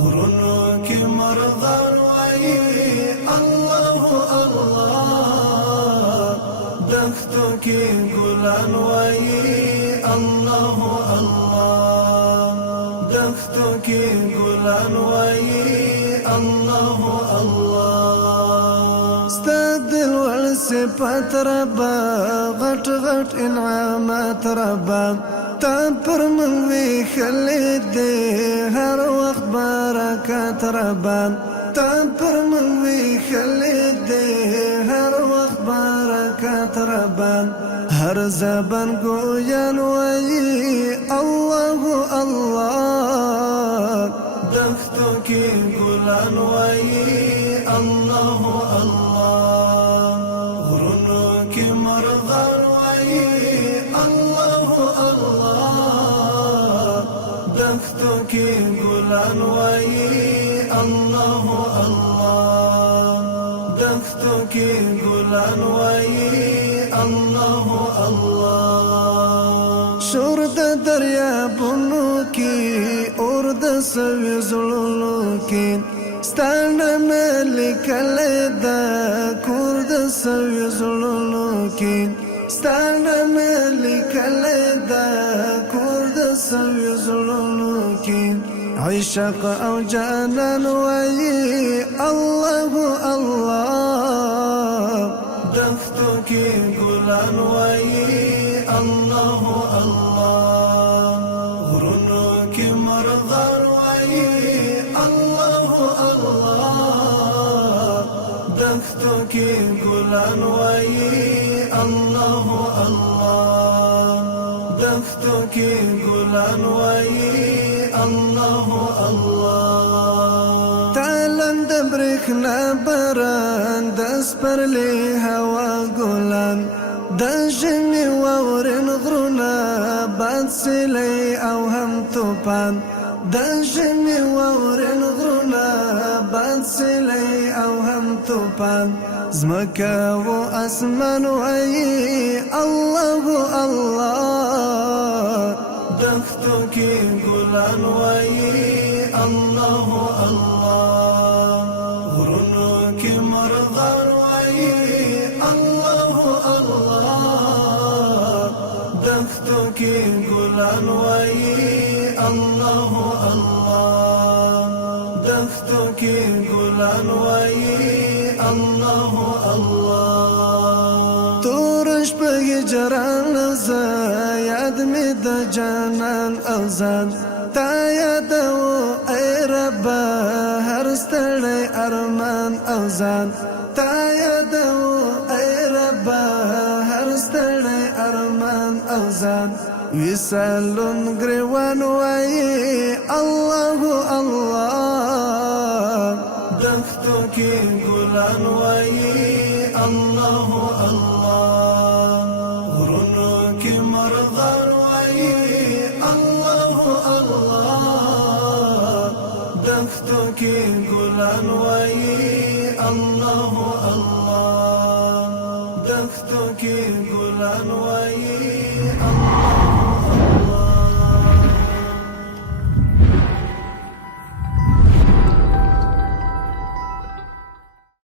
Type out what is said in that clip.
غرونو کی مرغان وایی الله الله، دښتو کی ګلان وایی الله الله، دښتو کی ګلان وایی الله الله. ستدل والصفات ربا غټ غټ انعامات ربا، تا پر من وی خلید دی هر وقت برکات ربا، تا پر من وی خلید دی هر وقت برکات ربا. هر زبان گویان وی الله الله، دښتو کی ګلان وی الله الله، غرونو کی مرغان وی الله الله، دښتو کی ګلان وی الله الله، دښتو کی ګلان وی الله الله. شور د دریابونو کی اور د سوي زړونو کی ستانه لیکل د کور د سوي زړونو کی، ستانه لیکل د کور د سوي زړونو کی. عشق او جانان وی الله الله، دښتو کی ګلان وی الله الله، غرونو کی مرغان وی الله الله، دښتو کی ګلان وی الله الله، دښتو کی ګلان وی الله الله. تالند برېښنا باران د سپرلي هوا ګلان، د ژمي واورین غرونه باد سیلۍ او هم توپان، د ژمي واورین غرونه باد سیلۍ او هم توپان. ځمکه و اسمان وایي الله الله، دښتو کی ګلان وایي الله الله، غرونو کی مرغان وایي الله الله، دښتو کی ګلان وایي الله الله، دښتو کی ګلان وایي الله الله. تور شپه هجران زه یاد می د جانان او ځان، تا یادو ای ربا هر ستړی ارمان او ځان، تا یادو ای ربا هر ستړی ارمان او ځان. وصالون ګریوان وایي الله الله، دښتو کی ګلان وایي الله الله، غرونو کی مرغان وایي الله الله، دښتو کی ګلان وایي الله الله، دښتو کی ګلان وایي